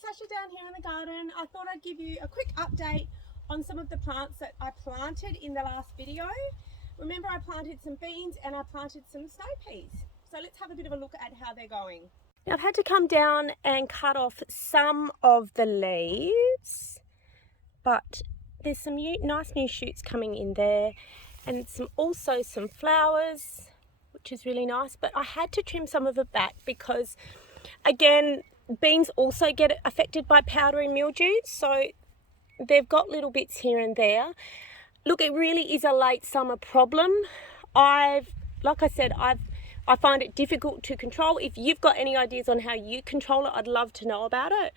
Sasha down here in the garden. I thought I'd give you a quick update on some of the plants that I planted in the last video. Remember, I planted some beans and I planted some snow peas. So let's have a bit of a look at how they're going. Now, I've had to come down and cut off some of the leaves, but there's some nice new shoots coming in there, and also some flowers, which is really nice. But I had to trim some of it back because, again, beans also get affected by powdery mildew, so they've got little bits here and there. Look, it really is a late summer problem. Like I said, I find it difficult to control. If you've got any ideas on how you control it, I'd love to know about it.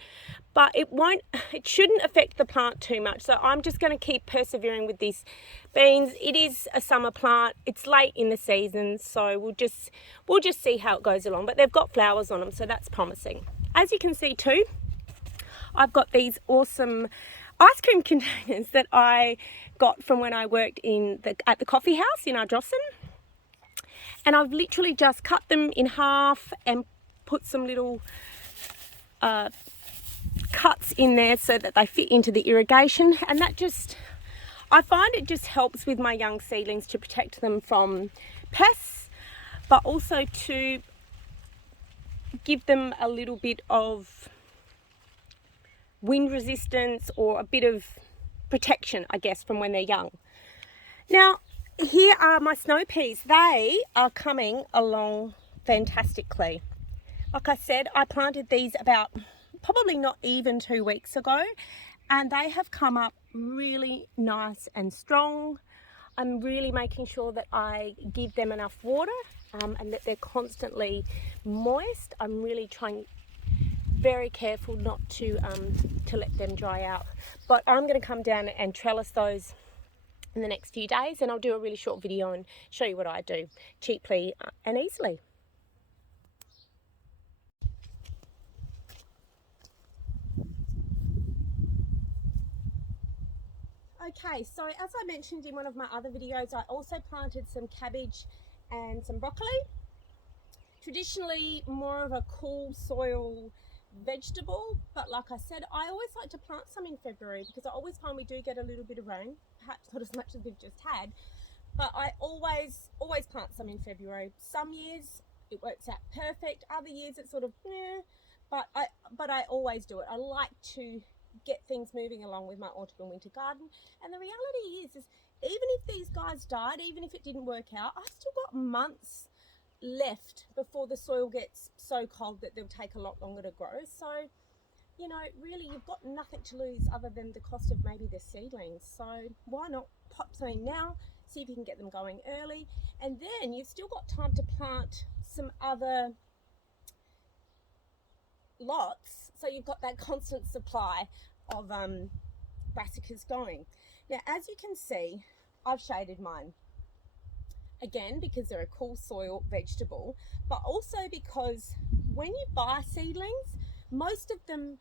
But it shouldn't affect the plant too much. So I'm just going to keep persevering with these beans. It is a summer plant. It's late in the season, so we'll just see how it goes along. But they've got flowers on them, so that's promising. As you can see too, I've got these awesome ice cream containers that I got from when I worked at the coffee house in Ardrossan. And I've literally just cut them in half and put some little cuts in there so that they fit into the irrigation. And I find it just helps with my young seedlings to protect them from pests, but also to give them a little bit of wind resistance or a bit of protection, I guess, from when they're young. Now, here are my snow peas. They are coming along fantastically. Like I said, I planted these about probably not even 2 weeks ago, and they have come up really nice and strong. I'm really making sure that I give them enough water and that they're constantly moist. I'm really trying very careful not to let them dry out. But I'm going to come down and trellis those in the next few days, and I'll do a really short video and show you what I do cheaply and easily. Okay, so as I mentioned in one of my other videos, I also planted some cabbage and some broccoli. Traditionally more of a cool soil vegetable, but like I said, I always like to plant some in February because I always find we do get a little bit of rain, perhaps not as much as we've just had, but I always plant some in February. Some years it works out perfect, other years it's sort of but I always do it. I like to get things moving along with my autumn and winter garden. And the reality is even if these guys died, even if it didn't work out, I've still got months left before the soil gets so cold that they'll take a lot longer to grow. So, you know, really you've got nothing to lose other than the cost of maybe the seedlings. So why not pop something now, see if you can get them going early, and then you've still got time to plant some other lots, so you've got that constant supply of brassicas going. Now, as you can see, I've shaded mine. Again, because they're a cool soil vegetable, but also because when you buy seedlings, most of them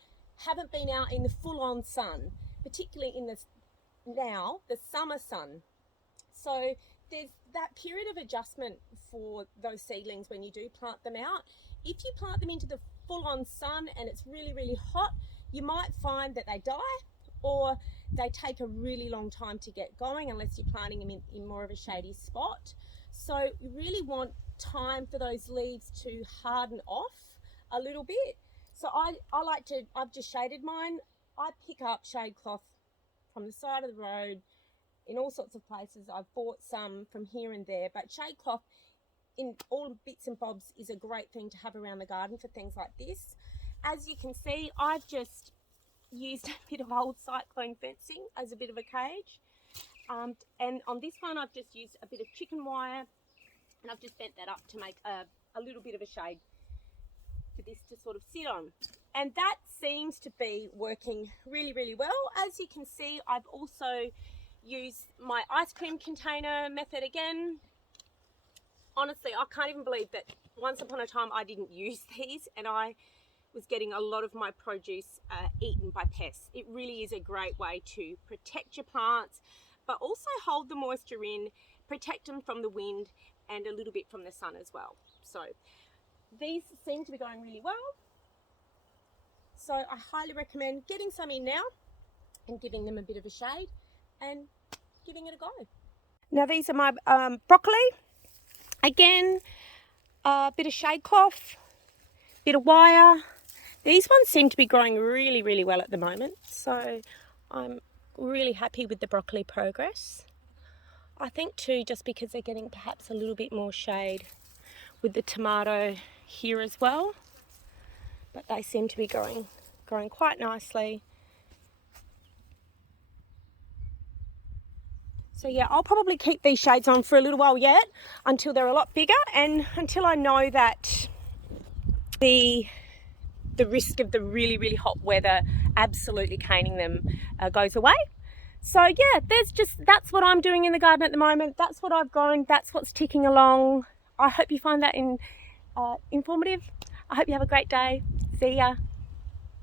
haven't been out in the full-on sun, particularly in the summer sun. So there's that period of adjustment for those seedlings when you do plant them out. If you plant them into the full-on sun and it's really, really hot, you might find that they die or they take a really long time to get going unless you're planting them in more of a shady spot. So you really want time for those leaves to harden off a little bit. So I've just shaded mine. I pick up shade cloth from the side of the road in all sorts of places. I've bought some from here and there, but shade cloth in all bits and bobs is a great thing to have around the garden for things like this. As you can see, I've just used a bit of old cyclone fencing as a bit of a cage. And on this one, I've just used a bit of chicken wire, and I've just bent that up to make a little bit of a shade for this to sort of sit on. And that seems to be working really, really well. As you can see, I've also used my ice cream container method again. Honestly, I can't even believe that once upon a time I didn't use these and I was getting a lot of my produce eaten by pests. It really is a great way to protect your plants, but also hold the moisture in, protect them from the wind and a little bit from the sun as well. So these seem to be going really well. So I highly recommend getting some in now and giving them a bit of a shade and giving it a go. Now these are my broccoli. Again, a bit of shade cloth, bit of wire. These ones seem to be growing really, really well at the moment. So I'm really happy with the broccoli progress. I think too, just because they're getting perhaps a little bit more shade with the tomato here as well. But they seem to be growing quite nicely. So yeah, I'll probably keep these shades on for a little while yet, until they're a lot bigger and until I know that the risk of the really, really hot weather absolutely caning them goes away. So yeah, that's what I'm doing in the garden at the moment. That's what I've grown. That's what's ticking along. I hope you find that informative. I hope you have a great day. See ya.